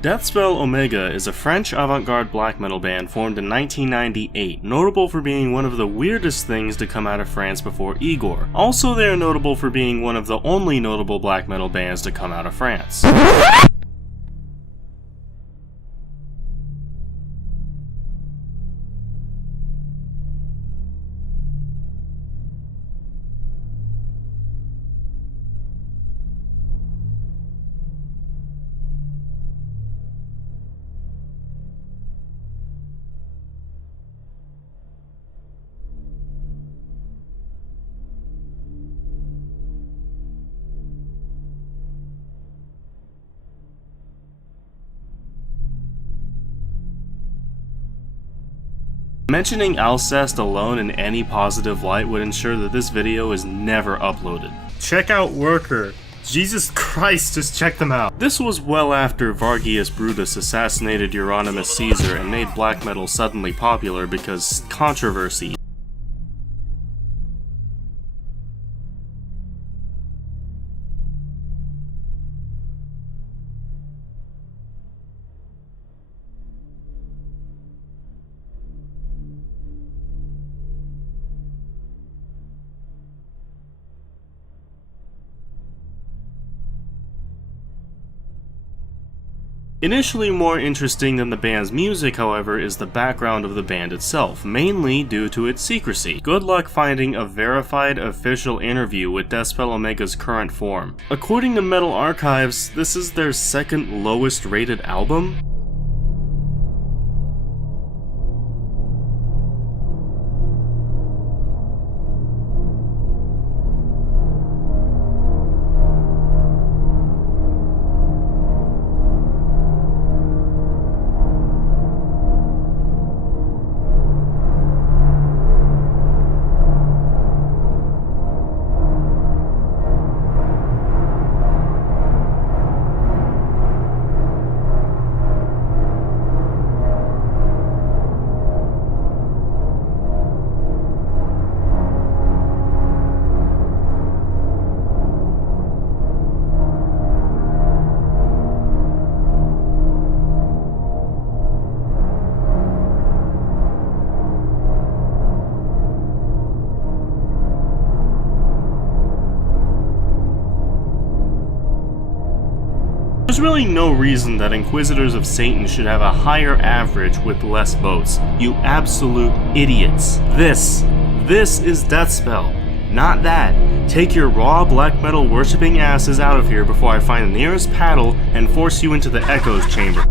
Deathspell Omega is a French avant-garde black metal band formed in 1998, notable for being one of the weirdest things to come out of France before Igor. Also, they are notable for being one of the only notable black metal bands to come out of France. Mentioning Alcest alone in any positive light would ensure that this video is never uploaded. Check out Worker. Jesus Christ, just check them out. This was well after Vargius Brutus assassinated Euronymous Caesar and made black metal suddenly popular because controversy. Initially more interesting than the band's music, however, is the background of the band itself, mainly due to its secrecy. Good luck finding a verified official interview with Deathspell Omega's current form. According to Metal Archives, this is their second lowest rated album. There's really no reason that Inquisitors of Satan should have a higher average with less votes. You absolute idiots. This is Deathspell, not that. Take your raw black metal worshipping asses out of here before I find the nearest paddle and force you into the Echoes chamber.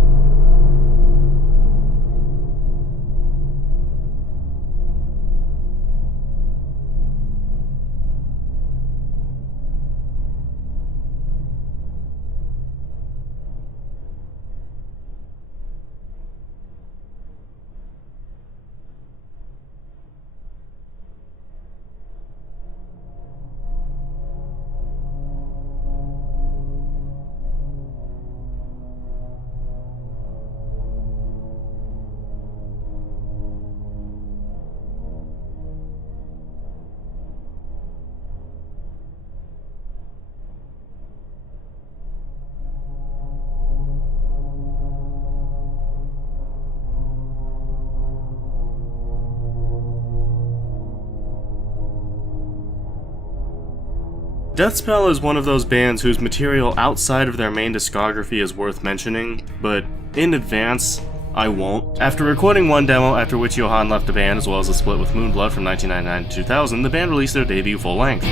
Deathspell is one of those bands whose material outside of their main discography is worth mentioning, but in advance, I won't. After recording one demo after which Johan left the band, as well as a split with Moonblood from 1999 to 2000, the band released their debut full-length.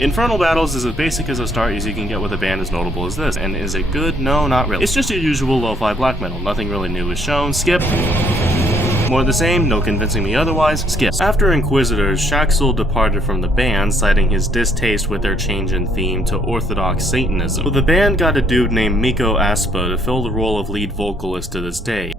Infernal Battles is as basic as a start as you can get with a band as notable as this, and is it good? No, not really. It's just your usual lo-fi black metal, nothing really new is shown, skip. More of the same, no convincing me otherwise, skip. After Inquisitors, Shaxel departed from the band, citing his distaste with their change in theme to Orthodox Satanism. So the band got a dude named Miko Aspa to fill the role of lead vocalist to this day.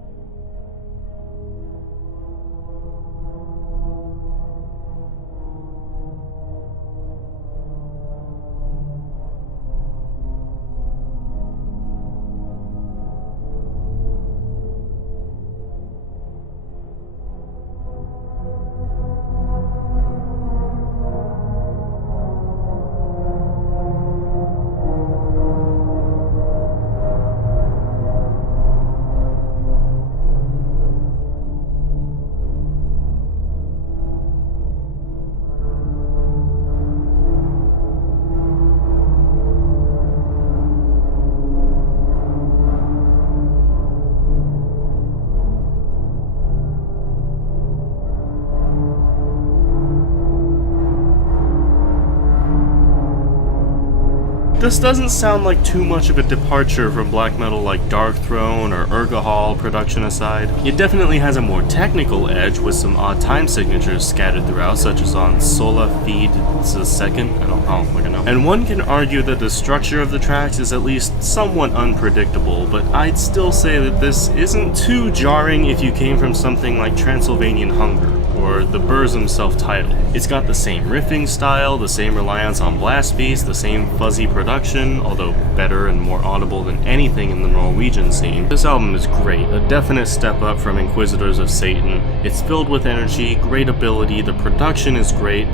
This doesn't sound like too much of a departure from black metal like Dark Throne or Urgahal, production aside. It definitely has a more technical edge with some odd time signatures scattered throughout, such as on Sola Feed the Second, I don't know. And one can argue that the structure of the tracks is at least somewhat unpredictable, but I'd still say that this isn't too jarring if you came from something like Transylvanian Hunger, or the Burzum self-titled. It's got the same riffing style, the same reliance on blast beats, the same fuzzy production, although better and more audible than anything in the Norwegian scene. This album is great, a definite step up from Inquisitors of Satan. It's filled with energy, great ability, the production is great.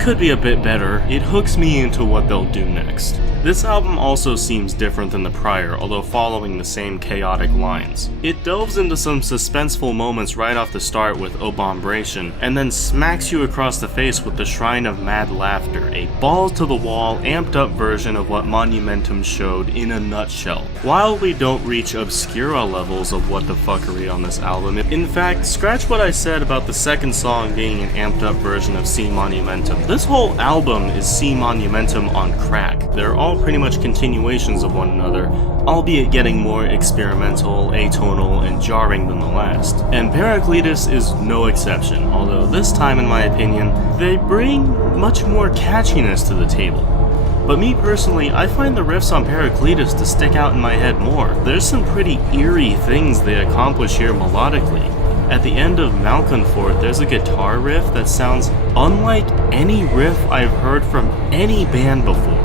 Could be a bit better. It hooks me into what they'll do next. This album also seems different than the prior, although following the same chaotic lines. It delves into some suspenseful moments right off the start with Obombration, and then smacks you across the face with the Shrine of Mad Laughter, a balls-to-the-wall, amped-up version of what Monumentum showed in a nutshell. While we don't reach Obscura levels of what the fuckery on this album, in fact, scratch what I said about the second song being an amped-up version of C Monumentum. This whole album is C Monumentum on crack. They're all pretty much continuations of one another, albeit getting more experimental, atonal, and jarring than the last. And Paracletus is no exception, although this time, in my opinion, they bring much more catchiness to the table. But me personally, I find the riffs on Paracletus to stick out in my head more. There's some pretty eerie things they accomplish here melodically. At the end of Malconfort, there's a guitar riff that sounds unlike any riff I've heard from any band before.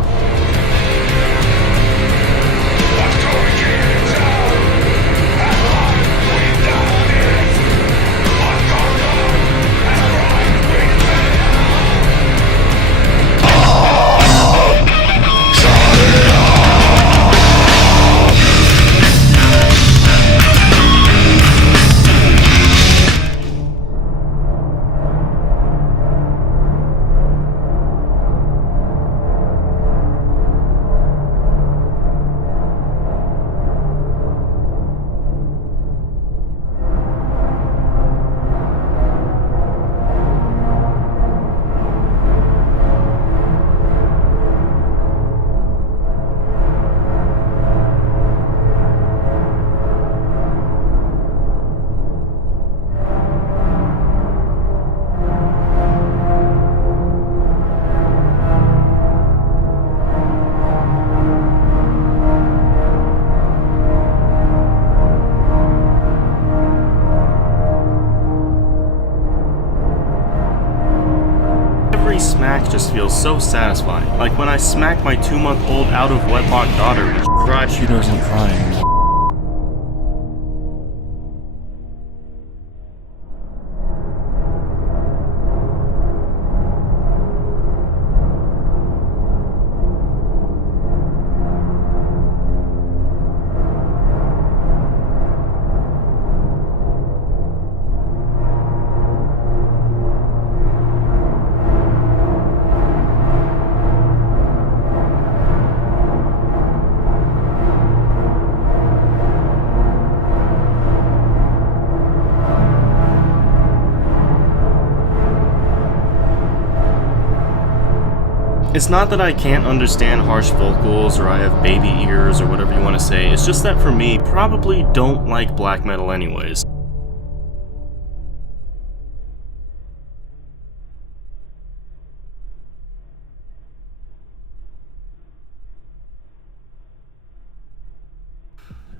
Smack just feels so satisfying. Like when I smack my 2-month-old out-of-wedlock daughter and she cried. She doesn't cry anymore. It's not that I can't understand harsh vocals or I have baby ears or whatever you want to say, it's just that for me, probably don't like black metal anyways.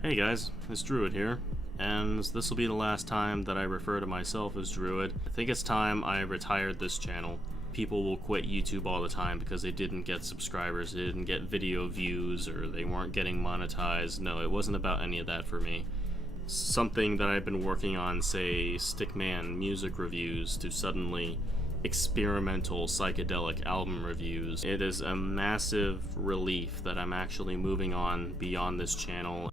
Hey guys, it's Druid here, and this will be the last time that I refer to myself as Druid. I think it's time I retired this channel. People will quit YouTube all the time because they didn't get subscribers, they didn't get video views, or they weren't getting monetized. No, it wasn't about any of that for me. Something that I've been working on, say, Stickman music reviews, to suddenly experimental psychedelic album reviews. It is a massive relief that I'm actually moving on beyond this channel.